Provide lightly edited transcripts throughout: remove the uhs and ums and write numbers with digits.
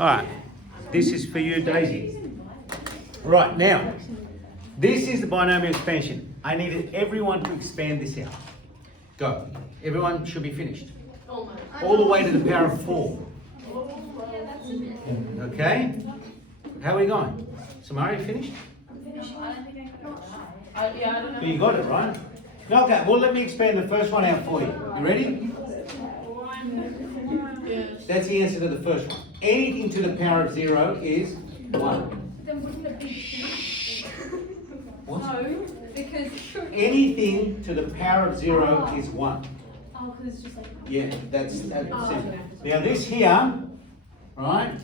All right, this is for you, Daisy. Right, now, this is the binomial expansion. I needed everyone to expand this out. Go. Everyone should be finished. All the way to the power of 4. Okay? How are we going? Samari, finished? But you got it, right? Okay, well, let me expand the first one out for you. You ready? That's the answer to the first one. Anything to the power of 0 is 1. Then wouldn't it be? What? No, because. Anything to the power of 0 is 1. Oh, because it's just like. Yeah, that's it. okay. Now this here, right?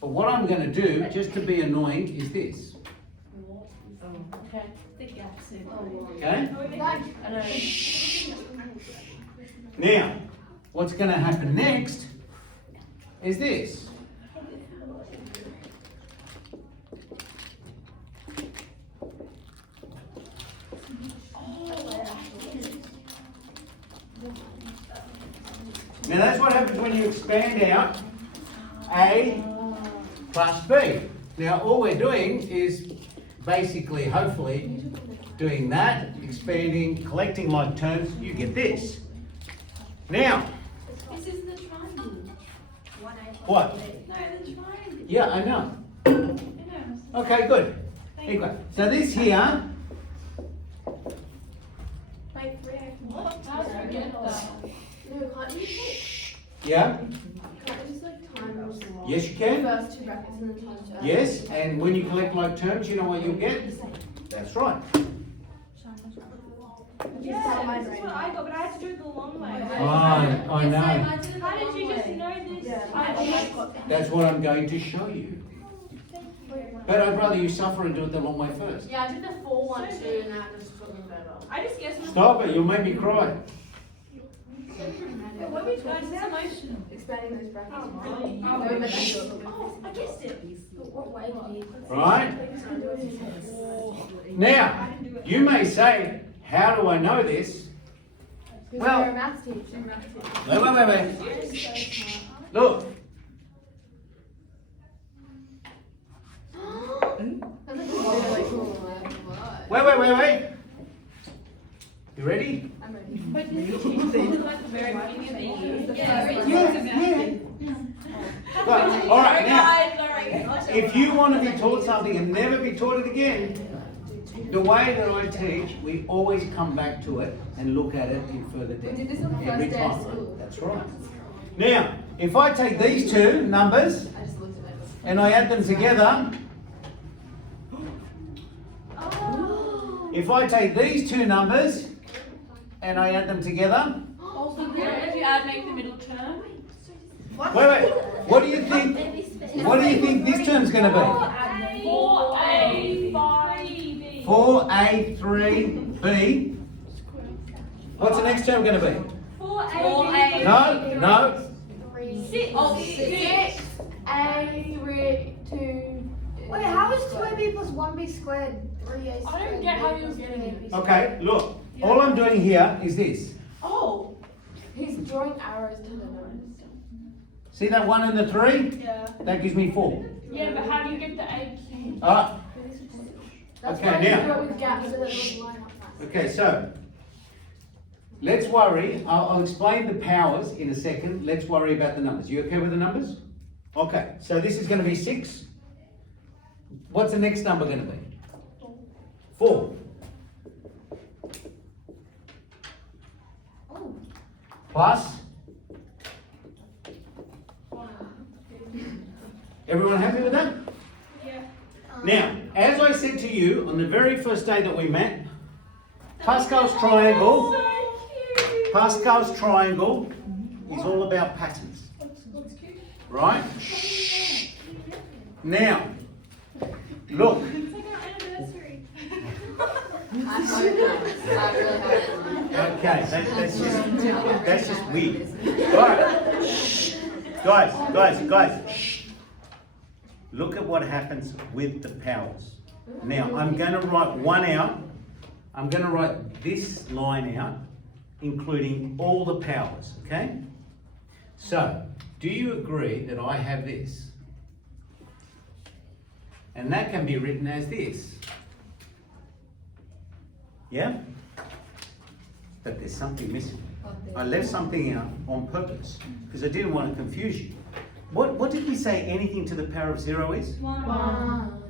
But what I'm going to do, just to be annoying, is this. Okay. Okay? Now, what's going to happen next is this. Now that's what happens when you expand out A plus B. Now all we're doing is basically, hopefully, doing that, expanding, collecting like terms, you get this. Now, This is the triangle. what? No, the triangle. Yeah, I know. Okay, good. Anyway, so this here, Like 3 What? How did I get that? No, can't you take? yeah, Can't you just like times yes you can. first 2 brackets and then times 2? Yes, and when you collect like terms, you know what you'll get? That's right. Yeah, that's what I got, but I had to do it the long way. I know. How did you just know this? Yeah. I got That's what I'm going to show you. But I'd rather you suffer and do it the long way first. Yeah, I did the 4 1 2 and that just took me better. I just guessed. Stop it, you'll make me cry. What are we talking about? Emotional. Expanding those brackets. Oh, I guessed it. What way did you? Right? Now, you may say, how do I know this? Well- you're a maths teacher. Wait. Look. Wait. You ready? I'm ready. But did you teach this like the very beginning of the year? Yeah. Right, all right, now, if you want to be taught something and never be taught it again, the way that I teach, we always come back to it and look at it in further depth. We did this on the Every first day of time. school. That's right. Now, if I take these two numbers I just looked at it. and I add them together, if I take these two numbers and I add them together, Also, if you add, make the middle term. wait, what do you think? What do you think this term's going to be? 4A, 5B. 4A, 3B. What's the next term going to be? 4A. No. 6. Oh, 6. A, 3, 2. Wait, how is 2ab plus 1b squared 3a squared? I don't get how you're getting it. Okay, look. All I'm doing here is this. Oh. He's drawing arrows to the numbers. See that 1 and the 3? Yeah. That gives me 4. Yeah, but how do you get the A cubed? That's Okay, why now. you do it with gaps so that it would line up nice. Okay, so let's worry. I'll explain the powers in a second. Let's worry about the numbers. You okay with the numbers? Okay, so this is going to be 6. What's the next number going to be? 4. Plus? Everyone happy with that? Yeah. Now, as I said to you on the very first day that we met, Pascal's triangle, So cute. Pascal's triangle is all about patterns, What's cute? right? Now, look, It's like our anniversary. okay, that's just weird. Right, guys, shh. Look at what happens with the powers. Now, I'm going to write one out. I'm going to write this line out, including all the powers, okay? So, do you agree that I have this? And that can be written as this. Yeah? But there's something missing. I left something out on purpose because I didn't want to confuse you. What did we say anything to the power of 0 is? 1.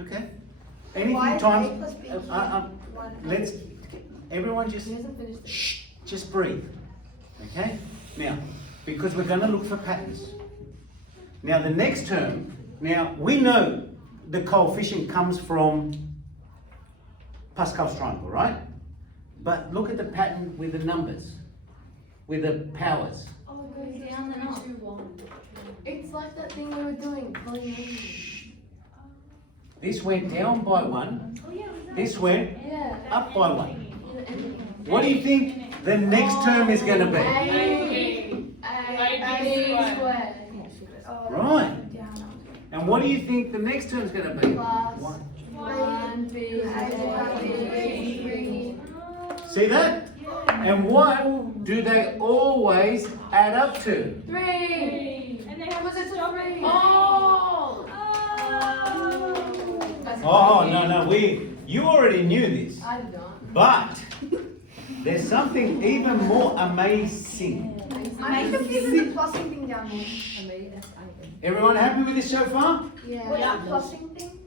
Okay. Why Anything is times. A plus B Let's. Everyone just. He hasn't finished it. Shh. Just breathe. Okay. Now, because we're going to look for patterns. Now the next term. Now we know the coefficient comes from Pascal's triangle, right? But look at the pattern with the numbers, with the powers. Oh my god, he's Down and up. 2, 1. It's like that thing we were doing, polynomial. This went down by 1. Oh, yeah, was that? This went Yeah. up by 1. In the ending. What do you think the next term is going to be? A squared. Right. And what do you think the next term is going to be? Plus 1. 1B. See that? And what do they always add up to? 3. And they have Was it to stop 3? it. Oh! Oh, no, you already knew this. I did not. But there's something even more amazing. I'm confused with the plussing thing down there. Everyone happy with this so far? Yeah. What's Yeah. the plussing thing?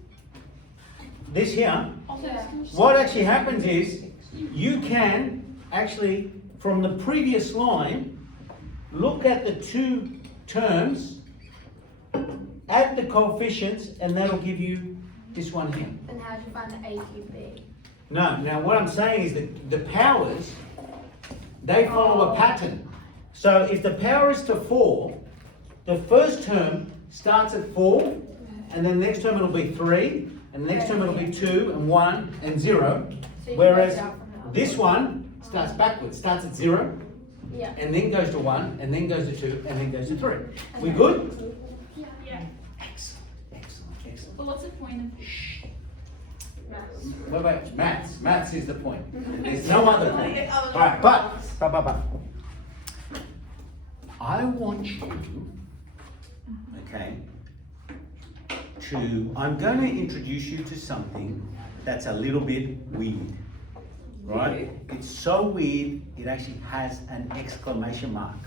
This here, Yeah. what actually happens is you can actually, from the previous line, look at the two terms, add the coefficients, and that'll give you this one here. And how do you find the A, Q, B? No, now what I'm saying is that the powers, they follow a pattern. So if the power is to 4, the first term starts at 4, and then the next term it'll be 3, and the next term it'll be 2, and 1, and 0. So you Whereas can work out from that. this one starts backwards, starts at 0, Yeah. and then goes to 1, and then goes to 2, and then goes to 3. We good? Yeah. Excellent. But what's the point of What about maths? Maths is the point. There's no other point. Alright, but. I want you, okay, I'm going to introduce you to something that's a little bit weird, right? It's so weird, it actually has an exclamation mark.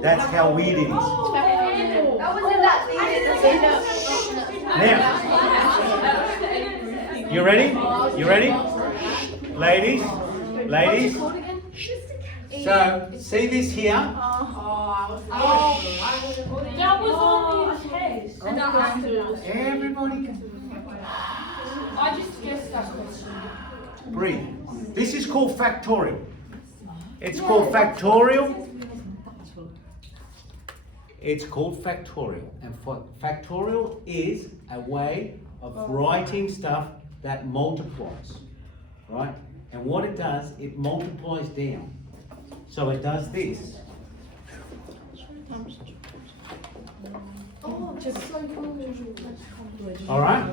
That's how weird it is. That was in that thing. Now, you ready? You ready? Ladies? So, see this here? That was only a test. Everybody can I just guessed that question. breathe. This is called factorial. It's called factorial. It's called factorial. And factorial is a way of writing stuff that multiplies, right? And what it does, it multiplies down. So it does this. Oh, just so cool. All right?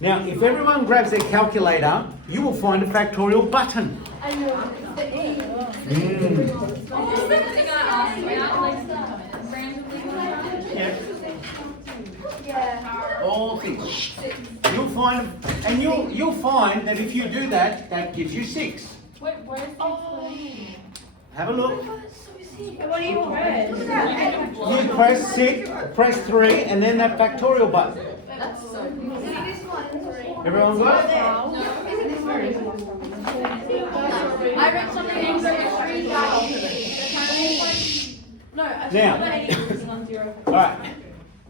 Now, if everyone grabs their calculator, you will find a factorial button. I know, it's the E. Oh, the thing I asked about, like, randomly. Yeah. Yeah. All things. You'll find, and you'll find that if you do that, that gives you 6. Wait, where's the explanation? Have a look. What do you press? You press 6, press 3, and then that factorial button. That's so cool. Everyone got it? Isn't this very cool? I read something in grade 3 No, I Now. All right.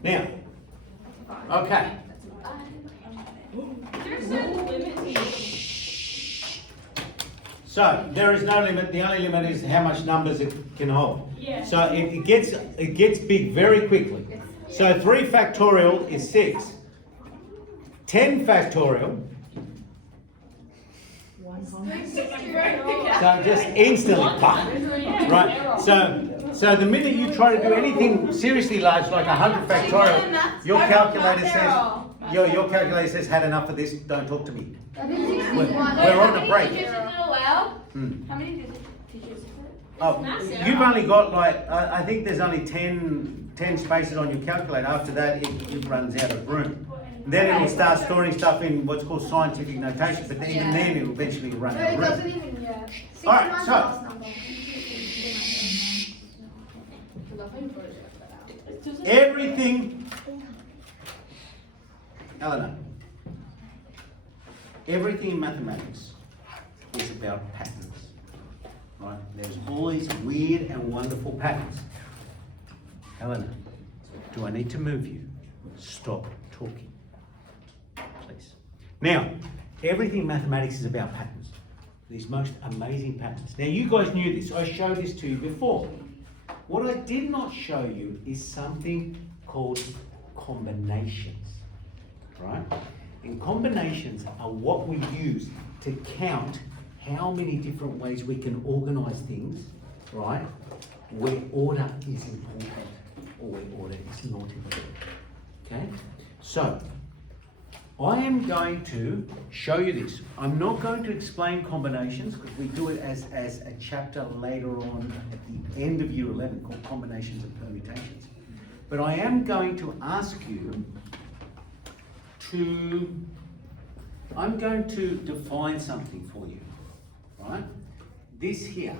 Now. Okay. There's no limit. So there is no limit. The only limit is how much numbers it can hold. Yeah. So it gets big very quickly. So 3 factorial is 6. 10 factorial. So just instantly, pop. Right. So the minute you try to do anything seriously large, like 100 factorial, your calculator says, Your calculator says had enough of this, don't talk to me. I did We're 61. on a break. Digits is it allowed? Hmm. How many digits is it? Oh, massive. you've only got like, I think there's only 10 spaces on your calculator. After that, it runs out of room. Then it'll start storing stuff in what's called scientific notation, but even then it'll eventually run No, out it of room. doesn't even, yeah. 69's Alright, the so- last number. Everything, Eleanor, everything in mathematics is about patterns, right? There's always weird and wonderful patterns. Eleanor, do I need to move you? Stop talking, please. Now, everything in mathematics is about patterns. These most amazing patterns. Now, you guys knew this. I showed this to you before. What I did not show you is something called combinations, right? And combinations are what we use to count how many different ways we can organize things, right? Where order is important or where order is not important, okay? So, I am going to show you this. I'm not going to explain combinations because we do it as a chapter later on at the end of year 11 called combinations and permutations. But I am going to ask you I'm going to define something for you, right? This here.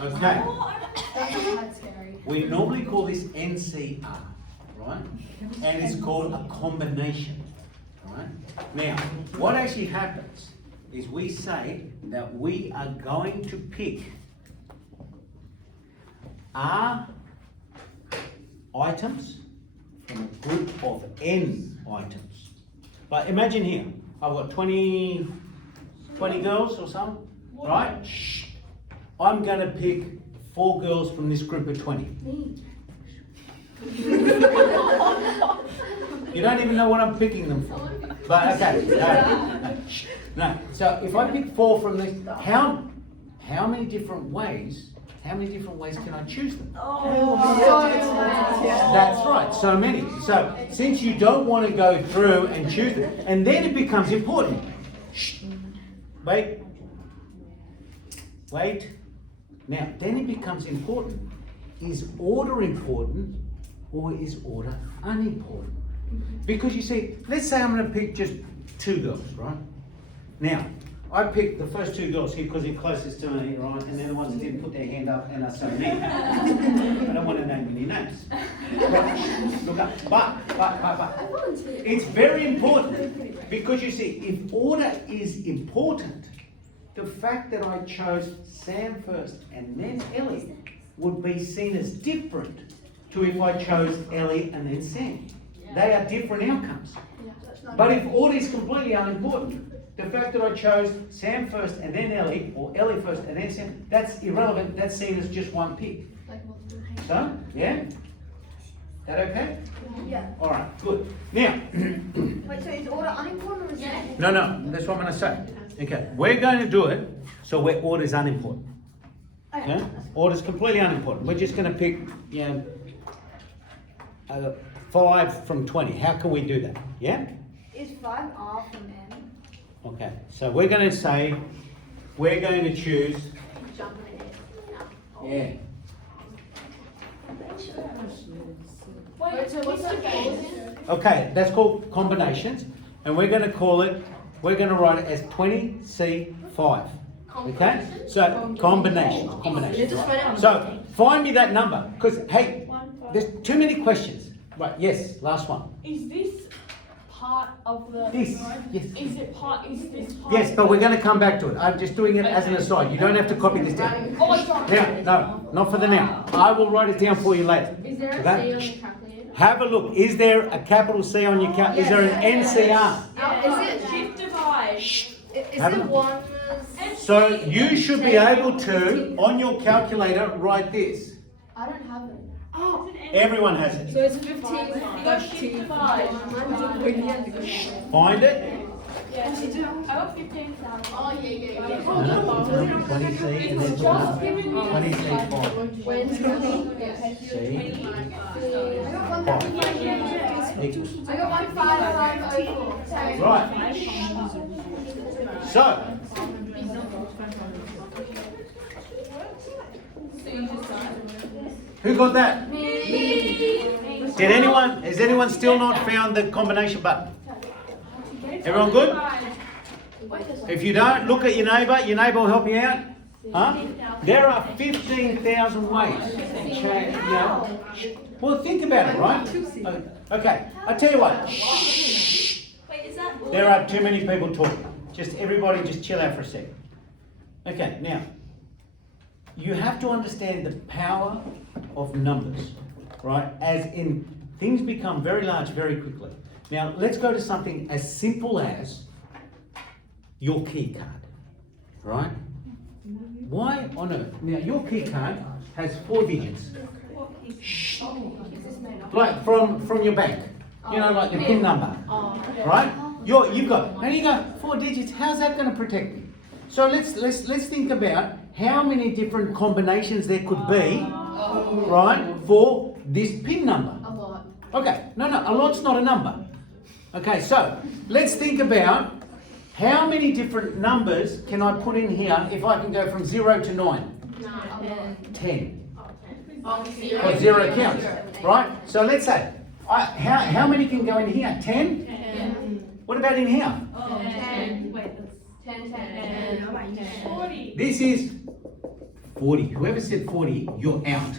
Okay. That's scary. We normally call this NCR, right? And it's called a combination, right? Now, what actually happens is we say that we are going to pick R items from a group of N items. But imagine here, I've got 20 girls or something, right? Shh. I'm going to pick 4 girls from this group of 20. You don't even know what I'm picking them for. But okay. No. So if I pick 4 from this, how many different ways can I choose them? That's right, so many. So since you don't want to go through and choose them, and then it becomes important. Shh. Wait. Now, then it becomes important. Is order important or is order unimportant? Because you see, let's say I'm going to pick just 2 girls, right? Now, I picked the first 2 girls here because they're closest to me, right? And then the ones that didn't put their hand up and are so neat. I don't want to name any names. But, look up. But. It's very important because you see, if order is important, the fact that I chose Sam first and then Ellie would be seen as different to if I chose Ellie and then Sam. They are different outcomes. But if order is completely unimportant, the fact that I chose Sam first and then Ellie, or Ellie first and then Sam, that's irrelevant. That's seen as just one pick. So, yeah? That okay? Yeah. All right, good. Now, Wait, so is order unimportant or is it? no, that's what I'm going to say. Okay, we're going to do it so where order is unimportant. Okay? Order is completely unimportant. We're just going to pick, 5 from 20. How can we do that? Yeah? Is 5 R from N? Okay, so we're going to say, we're going to choose, yeah. Wait, so what's the goal? Okay, that's called combinations, and we're going to write it as 20C5. Okay? So, combinations. So, find me that number, because, hey, there's too many questions. Right, yes, last one. Is this part of the? This, yes. Is this part? Yes, but we're going to come back to it. I'm just doing it as an aside. You don't have to copy this down. Oh, sorry. No, not for the now. I will write it down for you later. Is there a Okay? C on your calculator? Have a look. Is there a capital C on your calculator? Is there an NCR? Is it shift divide? Is Have it a- 1? So you should be able to, on your calculator, write this. I don't have it. Oh, Everyone has it. So it's 15 you got shift divide. Find it. Yes, you do. I got 15,000. Oh, yeah. 20 C and then 20 C 5. C equals. I got 15504. Right. So, who got that? Has anyone still not found the combination button? Everyone good? If you don't, look at your neighbour will help you out. Huh? There are 15,000 ways. Well, think about it, right? Okay, I'll tell you what. There are too many people talking. Everybody just chill out for a second. Okay, now, you have to understand the power of numbers, right? As in, things become very large very quickly. Now, let's go to something as simple as your key card, right? Why on earth? Now, your key card has 4 digits. Like from your bank. You know, like the PIN number, right? You've got, and you go, 4 digits, how's that going to protect me? So let's think about how many different combinations there could be, right, for this PIN number. A lot. Okay, no, a lot's not a number. Okay, so let's think about how many different numbers can I put in here if I can go from 0 to 9? 10. Because 0 counts, right? So let's say, how many can go in here? 10? What about in here? 10. 40. This is 40. Whoever said 40, you're out.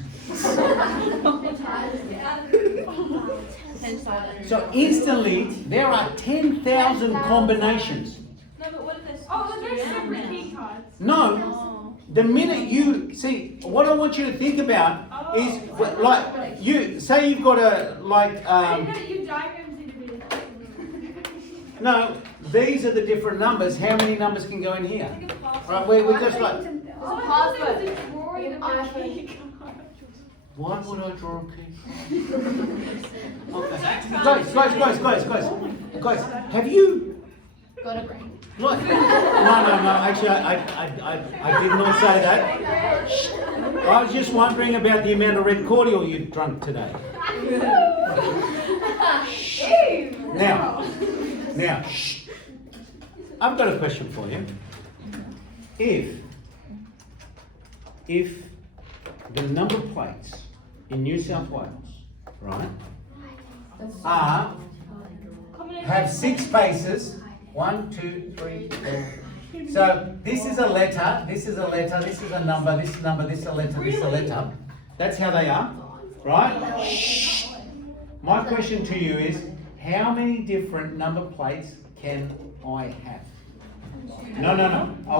So instantly, there are 10,000 combinations. No, but what if there's There's separate key cards. No, the minute you see, what I want you to think about is like you say you've got a You diagrams need to be. no, these are the different numbers. How many numbers can go in here? Right, we're just like, why would I draw a key? Okay. Guys, have you? Got a brain. Like, no. Actually, I did not say that. I was just wondering about the amount of red cordial you drunk today. Now, I've got a question for you. If the number plates in New South Wales, right, have 6 spaces. 1, 2, 3, 4. So this is a letter, this is a letter, this is a number, this is a number, this is a letter, this is a letter. That's how they are, right? My question to you is, how many different number plates can I have? No. I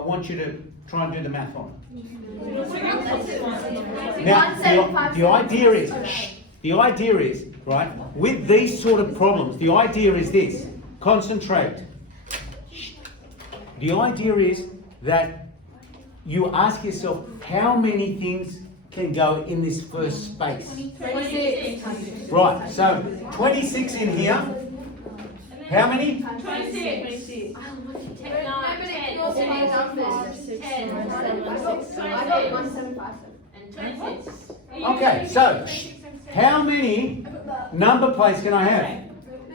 want you to try and do the math on it. Now, the idea is, right, with these sort of problems, the idea is this. Concentrate. The idea is that you ask yourself how many things can go in this first space. 26. Right, so 26 in here. How many? 26. Okay, so how many number plates can I have?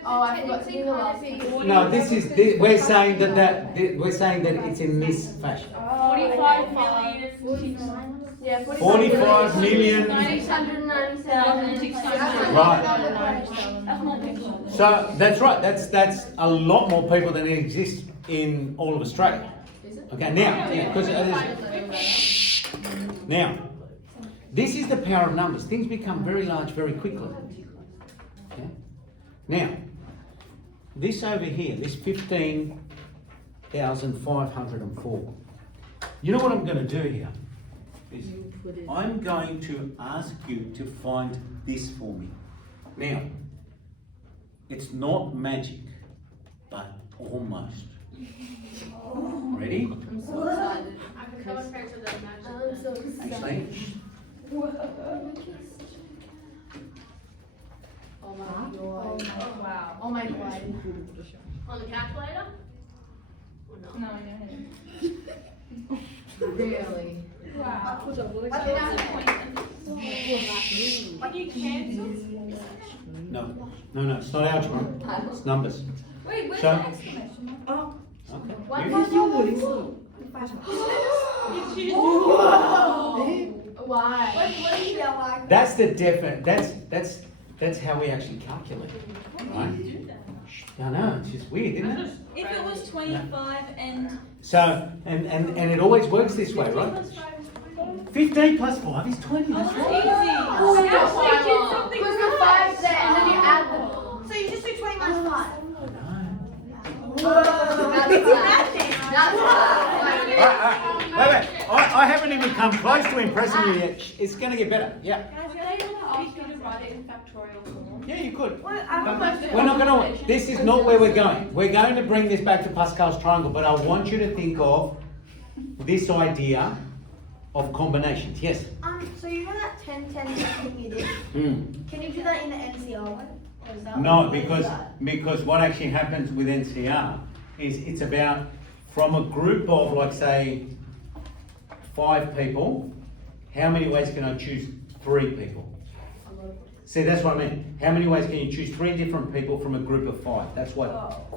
I forgot to do the last one. No, we're saying that it's in this fashion. 45 million. 45 million. 697. Right. So that's right. That's a lot more people than exist in all of Australia. Okay, now, this is the power of numbers. Things become very large very quickly. Okay? Now, this over here, this 15,504. You know what I'm going to do here? Is I'm going to ask you to find this for me. Now, it's not magic, but almost. Ready? I'm so excited. I'm so excited. Actually, Oh my god. Wow. Oh my god. On the calculator? Or not? No, I know him. Really? Wow. I think What's the point? Can you cancel? No, it's not algebra. It's numbers. Wait, where's So- the exclamation mark? Okay. One You- more. Why? That's the definite. That's how we actually calculate it, right? I know, it's just weird, isn't it? If it was 25 and So, and it always works this way, right? 15 plus 5 is 20. That's right. easy. Oh, Now that's we why did wrong. something Because the right. 5's there and then you add them. So you just do 20 minus 5. That's Wait. I haven't even come close to impressing you yet. It's going to get better. Yeah. Guys, are they going to ask you to write it in factorial form? Yeah, you could. I have a question. We're not going to. This is not where we're going. We're going to bring this back to Pascal's triangle, but I want you to think of this idea of combinations. Yes. So you know that 10-10 thing you did? Can you do that in the NCR one? Or is that No, what you because do? what actually happens with NCR is it's about from a group of, like, say, 5 people, how many ways can I choose 3 people? See, that's what I mean. How many ways can you choose 3 different people from a group of 5? That's what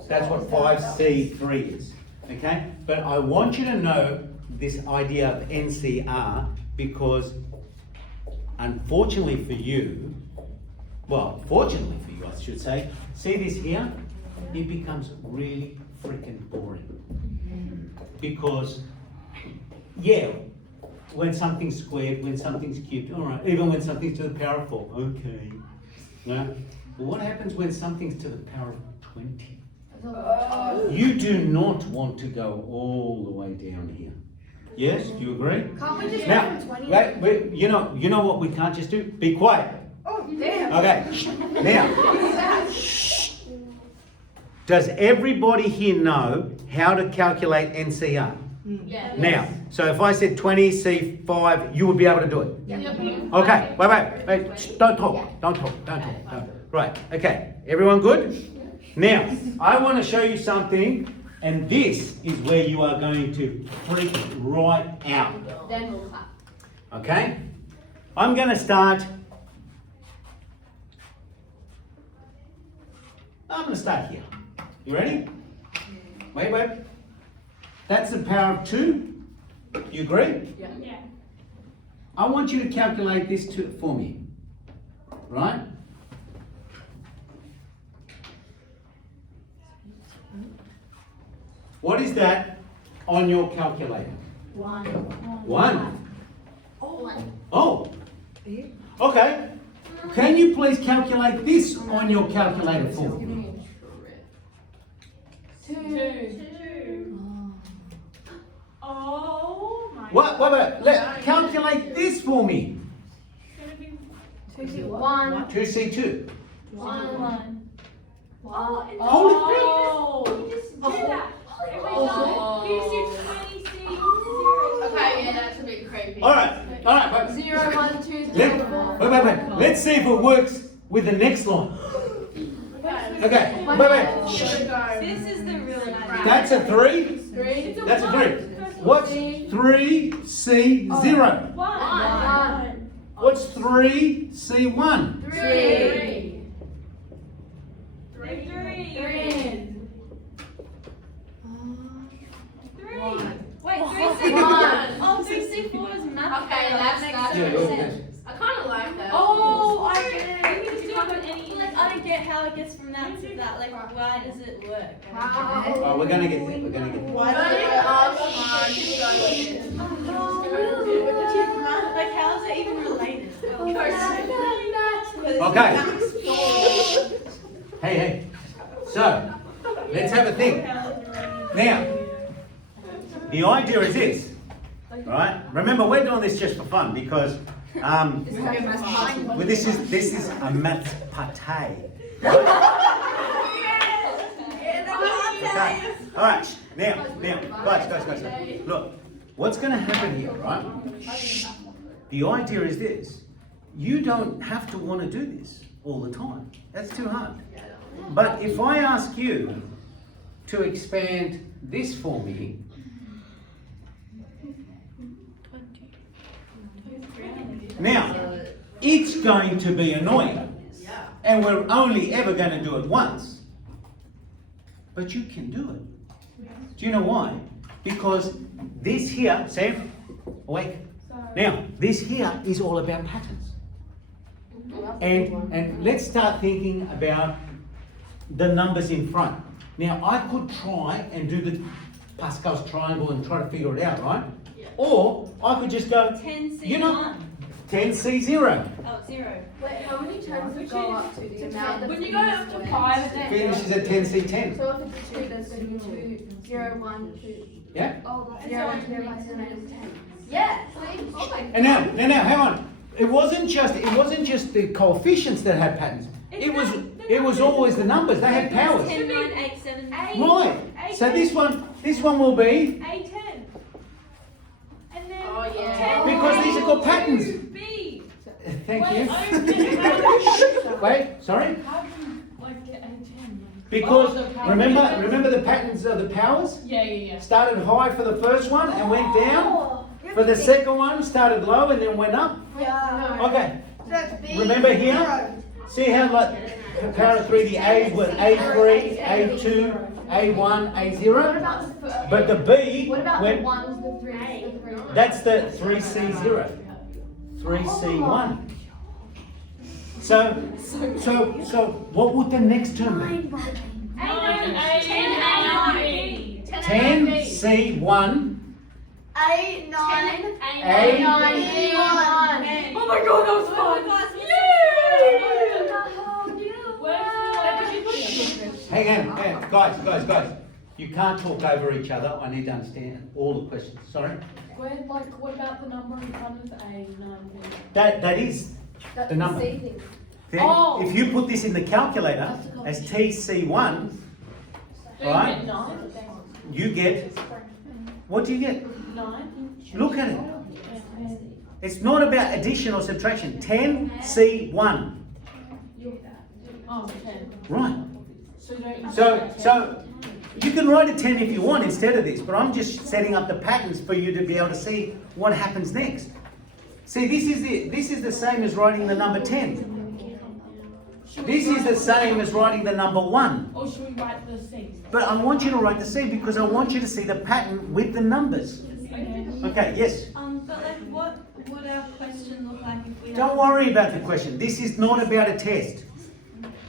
5C3 is. Okay? But I want you to know this idea of NCR because unfortunately for you, well, fortunately for you, I should say, see this here? It becomes really freaking boring. Because, yeah, when something's squared, when something's cubed, all right, even when something's to the power of 4, okay. Yeah? But what happens when something's to the power of 20? You do not want to go all the way down here. Yes, do you agree? Can't we just Now, go from 20? wait, you know what we can't just do? Be quiet. Oh, damn. Okay, now, does everybody here know how to calculate NCR? Yeah. Now, so if I said 20C5, you would be able to do it? Okay, wait, shh, don't talk. Right, okay, everyone good? Now, I want to show you something, and this is where you are going to freak right out. Then we'll clap. Okay? I'm going to start. Here. You ready? Wait. That's the power of 2. You agree? Yeah. I want you to calculate this for me. Right? What is that on your calculator? 1. 1. Oh. Oh. Okay. Can you please calculate this on your calculator for me? 2. Oh my What? Calculate this for me. 1. 2C2. 1. Oh, it's Holy you just do that. Every time. Here's your 20C. Okay, yeah, that's a bit creepy. All right, but 0, 1, 2, 3, 4. wait. Let's see if it works with the next line. Okay, wait. This is the really nice. That's a 3. 3. That's a 3. What's 3C0? 1. What's 3C1? 3. 3. 3. Wait, 3C1. Oh, 3C4 is math. Okay, that's Yeah, makes okay. sense. I kind of like that. Oh, I get it. You can do it with any. Like, I don't get how it gets from that to that. Like, why does it work? Oh, we're gonna get there. Why don't you ask Mom to go Like, how is it even related? Okay. Hey. So, let's have a think. Now, the idea is this, right? Remember, we're doing this just for fun because this is a maths party. Okay. All right. Now, guys. Look, what's going to happen here, right? The idea is this: you don't have to want to do this all the time. That's too hard. But if I ask you to expand this for me, now, it's going to be annoying. And we're only ever going to do it once. But you can do it. Do you know why? Because this here, Sam, awake. Now, this here is all about patterns. And let's start thinking about the numbers in front. Now, I could try and do the Pascal's triangle and try to figure it out, right? Or I could just go, 10C1. you know, 10C0. Oh, 0. Wait, how many times would go up to the amount? When you go up to 5, Finishes at 10C10. So if it's 2, there's going to be 2, 0, 1, 2. Yeah? Oh, that's 0, 1, 0, 1, 0, 10. Yeah. Okay. And now, hang on. It wasn't just the coefficients that had patterns. It was always the numbers. They had powers. 10, 9, 8, 7. Right. So this one will be A10. And then Oh, yeah. because these are called patterns. B. Thank Wait, you. I don't get how Wait, sorry. how do you like get A10? Because Oh, the power. remember the patterns of the powers? Yeah. Started high for the first one and went down. Oh, For the second one, started low and then went up. Yeah. Okay. So that's B. Remember here? 0. See how like the power of 3, the A's were A3, A2, A1, What A0? about the But the B What about the went, 1s, the 3s, the 3s? that's the 3C0. 3C1. So what would the next term be? 10C1, A 9. A, Oh my god, that was fun! hang on, guys. You can't talk over each other. I need to understand all the questions. Sorry. What about the number in front of A9? That is the number. thing. Okay? Oh. If you put this in the calculator as TC1, right, you get, what do you get? 9. Look at it. It's not about addition or subtraction. 10C1. Oh, 10. Right. So don't you So you can write a 10 if you want instead of this, but I'm just setting up the patterns for you to be able to see what happens next. See, this is the same as writing the number 10. This is the same as writing the number 1. Or should we write the C? But I want you to write the C because I want you to see the pattern with the numbers. Okay. Okay, yes. But like, what would our question look like if we Don't worry about the question. This is not about a test.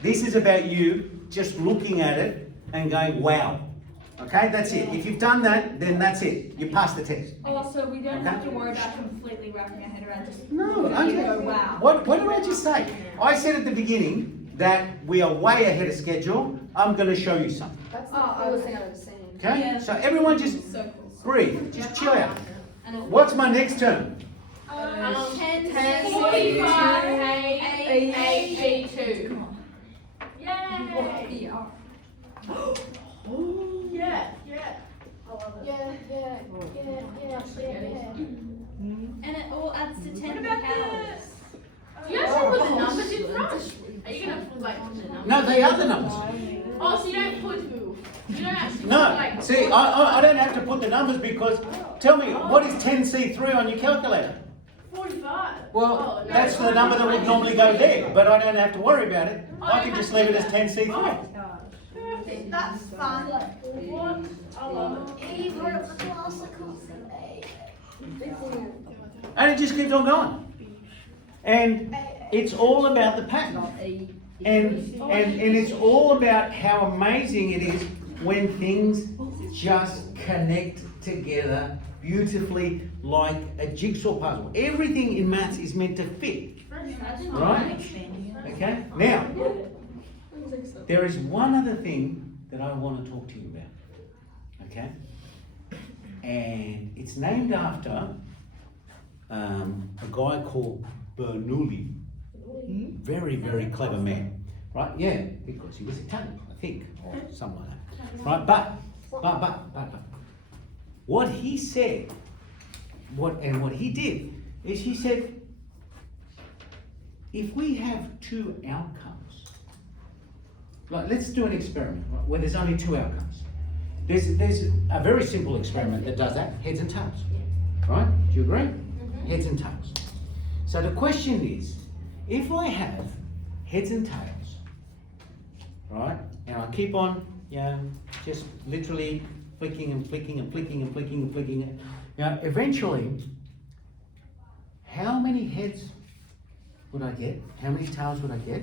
This is about you just looking at it and going, wow. Okay, that's it. If you've done that, then that's it. You pass the test. Oh, so we don't Okay. have to worry about completely wrapping our head around just. No, you go, wow. What did I just say? I said at the beginning that we are way ahead of schedule. I'm going to show you something. That's the coolest thing I've ever seen. Okay? Yeah. So everyone just So cool. breathe. Just chill out. And it's What's my next term? 10, 45, A2. Yay! Yeah. And it all adds to 10 about powers. Do you actually put the numbers in front? Are you gonna put like the numbers? No, they are the numbers. Oh, so you don't put who? You don't actually No, put like. see, I don't have to put the numbers because, tell me, what is 10C3 on your calculator? 45. Well, Oh, no. that's the number that would normally go there, but I don't have to worry about it. I can just leave it as 10C3. Perfect. That's fun. What? I love it. E for the classical A. And it just keeps on going. And it's all about the pattern. And it's all about how amazing it is when things just connect together beautifully like a jigsaw puzzle. Everything in maths is meant to fit. Right? Okay? Now, there is one other thing that I want to talk to you about. Okay? And it's named after a guy called Bernoulli. Very, very clever man. Right? Yeah, because he was Italian, I think, or something like that. Right? But what he said, what he did, is he said, if we have two outcomes, like let's do an experiment, right, where there's only two outcomes. There's a very simple experiment that does that, heads and tails. Right? Do you agree? Heads and tails. So the question is, if I have heads and tails, right, and I keep on, just literally flicking and flicking and flicking and flicking and flicking it, eventually, how many heads would I get? How many tails would I get?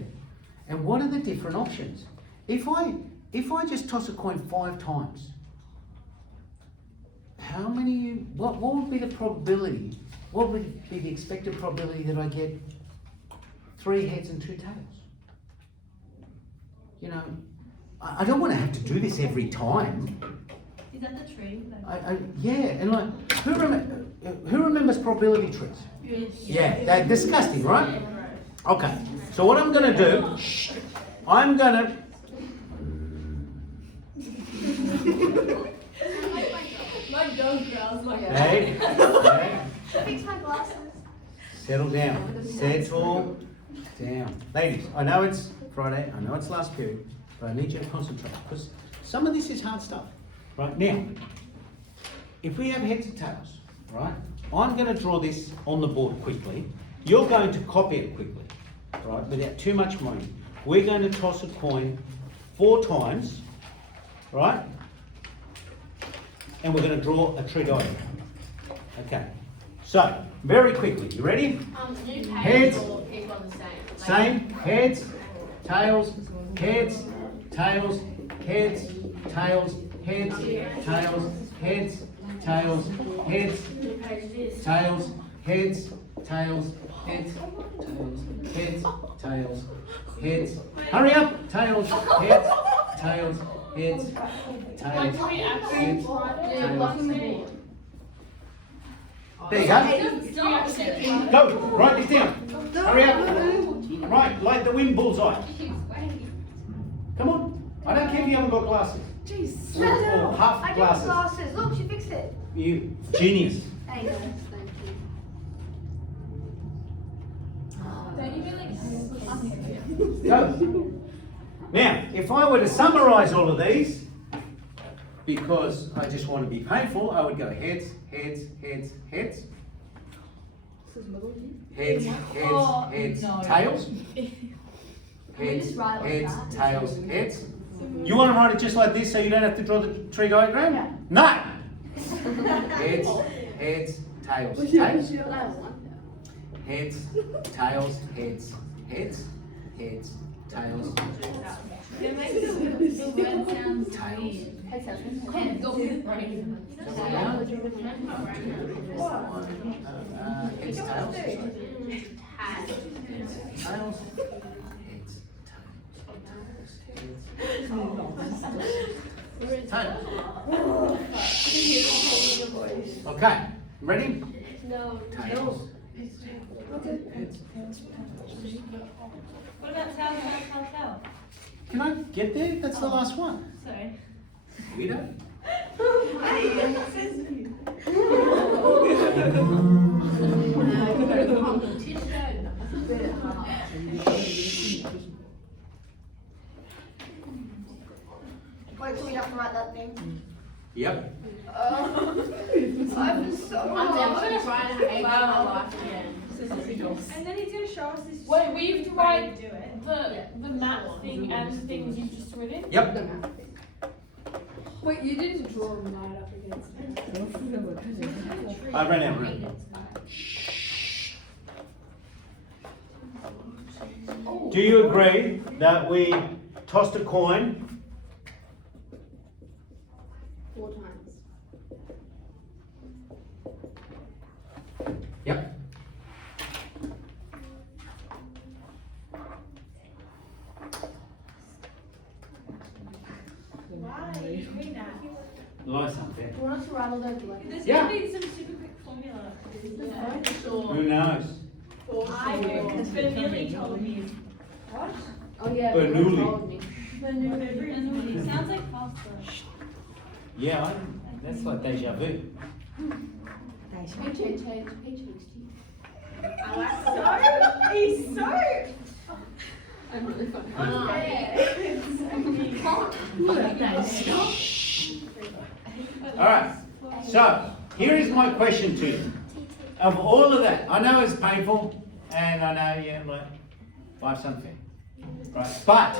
And what are the different options? If I just toss a coin 5 times, how many, what would be the probability? What would be the expected probability that I get 3 heads and 2 tails? I don't want to have to do this every time. Is that the tree? Yeah, and like, who remembers probability trees? Yes. Yeah, they're disgusting, right? Okay, so what I'm going to do, I'm going to... My dog growls like that. Hey, Fix my glasses. settle down, settle down. Ladies, I know it's Friday, I know it's last period, but I need you to concentrate, because some of this is hard stuff. Right, now, if we have heads and tails, right, I'm going to draw this on the board quickly. You're going to copy it quickly, right, without too much money. We're going to toss a coin 4 times, right, and we're going to draw a tree diagram. Okay, so, very quickly, you ready? Heads. Keep on the same. Same, heads, tails, heads, tails, heads, tails, heads, tails, heads, tails, heads, tails, heads, tails, heads, heads, tails, heads. Hurry up! Tails, heads, tails, heads, tails, heads, tails. There you go. Go, write this down. Hurry up. Right, like the wind bullseye. Come on. I don't care if you haven't got glasses. Jeez. Or half I do have glasses. glasses. Look, she fixed it. You genius. There you go. Don't you really? Go. Now, if I were to summarise all of these, because I just want to be painful, I would go heads, heads, heads, heads. Heads, heads, heads, tails. Heads, heads, tails, heads. You want to write it just like this so you don't have to draw the tree diagram? Yeah. No! Heads, heads, tails, tails. Heads, tails, heads, heads, heads, tails, It makes the word sound tails. Heads, tails. Tails. Heads, tails. Okay, ready? No. Tails. What about tail? Can I get there? That's the last one. Sorry. Weirdo. Wait till we have to write that thing. Yep. I'm never going to try and hate my life again. And then he's going to show us this. Wait, we have to write do it. the map thing and the things you just written? Yep. Wait, you didn't draw them right up against it. I ran out. Do you agree that we tossed a coin 4 times. Yep. Nice up there. Do you want us to write all those letters? There's Yeah. going to be some super quick formula. Who knows? I do. Bernoulli told me. Oh yeah, Bernoulli. you told me. Bernoulli. Sounds like pasta. Yeah, that's like deja vu. He's so. I'm really funny. Alright, so here is my question to you. Of all of that, I know it's painful, and I know, yeah, like, life's unfair. Right, but,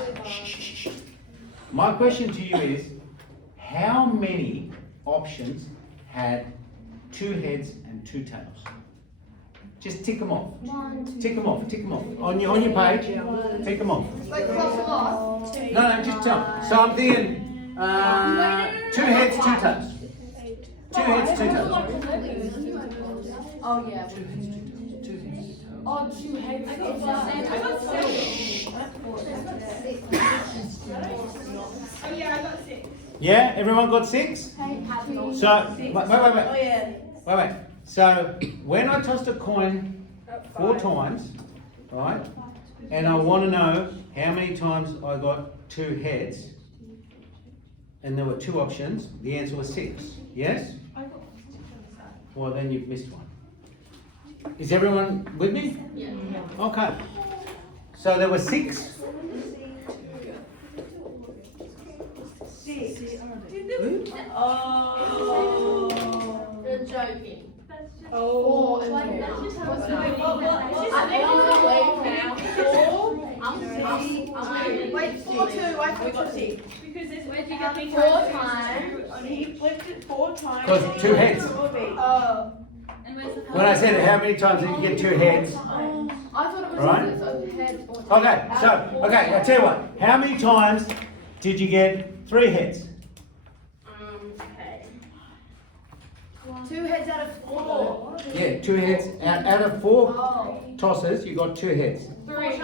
my question to you is, how many options had 2 heads and 2 tails? Just tick them off. Tick them off, tick them off. On your page, tick them off. Like plus or loss? No, just tell me. So I'm thinking, 2 heads, 2 tails. 2 heads, 2 tails. Oh, yeah. Oh, 2 heads. I got 7. Oh yeah, I got 6. Yeah, everyone got 6? So, wait. So, when I tossed a coin 4 times, right, and I want to know how many times I got 2 heads, and there were 2 options, the answer was 6. Yes? Well, then you've missed one. Is everyone with me? Yeah. Okay. So there were 6. Oh. You're joking. Oh, I think Wait, it's what? Wait, 4 2. I We got 6. Because there's where'd you get 4 times. He flipped it 4 times. Because 2 heads. Oh. And where's the When I said how many times did you get 2 heads? I thought it was Right. so heads or tails. Okay, I tell you what. How many times did you get 3 heads? Okay. 2 heads out of 4. Yeah, 2 heads. Out of 4 Oh. tosses, you got 2 heads. 3.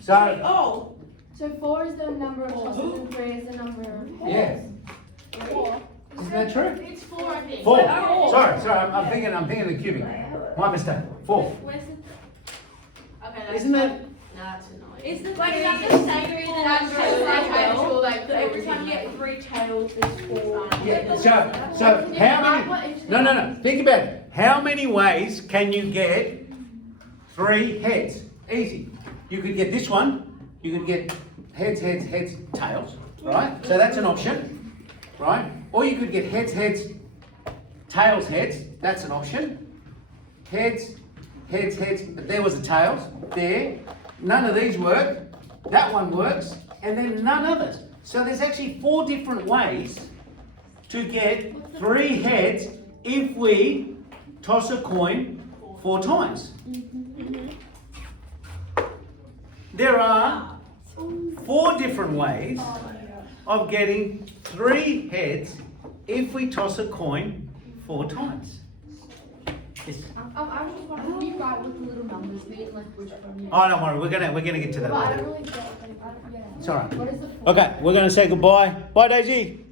So, Oh. So 4 is the number of tosses and 3 is the number of yeah. heads. Isn't that true? It's 4, I think. 4. Sorry, I'm thinking of the cubic. My mistake. 4. Where's the? Okay, that's Isn't that? No, that's annoying. Is the Like, three that's the the same same than that's the just like tail? actual, like, So every time you get 3 tails, there's 4. Yeah. So how many? No. Think about it. How many ways can you get 3 heads? Easy. You could get this one. You could get heads, tails. Right. So that's an option. Right. Or you could get heads, tails, heads. That's an option. Heads. But there was a tails. There. None of these work. That one works. And then none others. So there's actually 4 different ways to get 3 heads if we toss a coin 4 times. There are 4 different ways of getting 3 heads if we toss a coin 4 times. Yes. I was just wondering, you write what the little numbers mean, like which one you. Oh, don't worry, we're gonna get to that But I later. don't really get, like, yeah. It's all right. What is the Okay, we're gonna say goodbye. Bye, Daisy.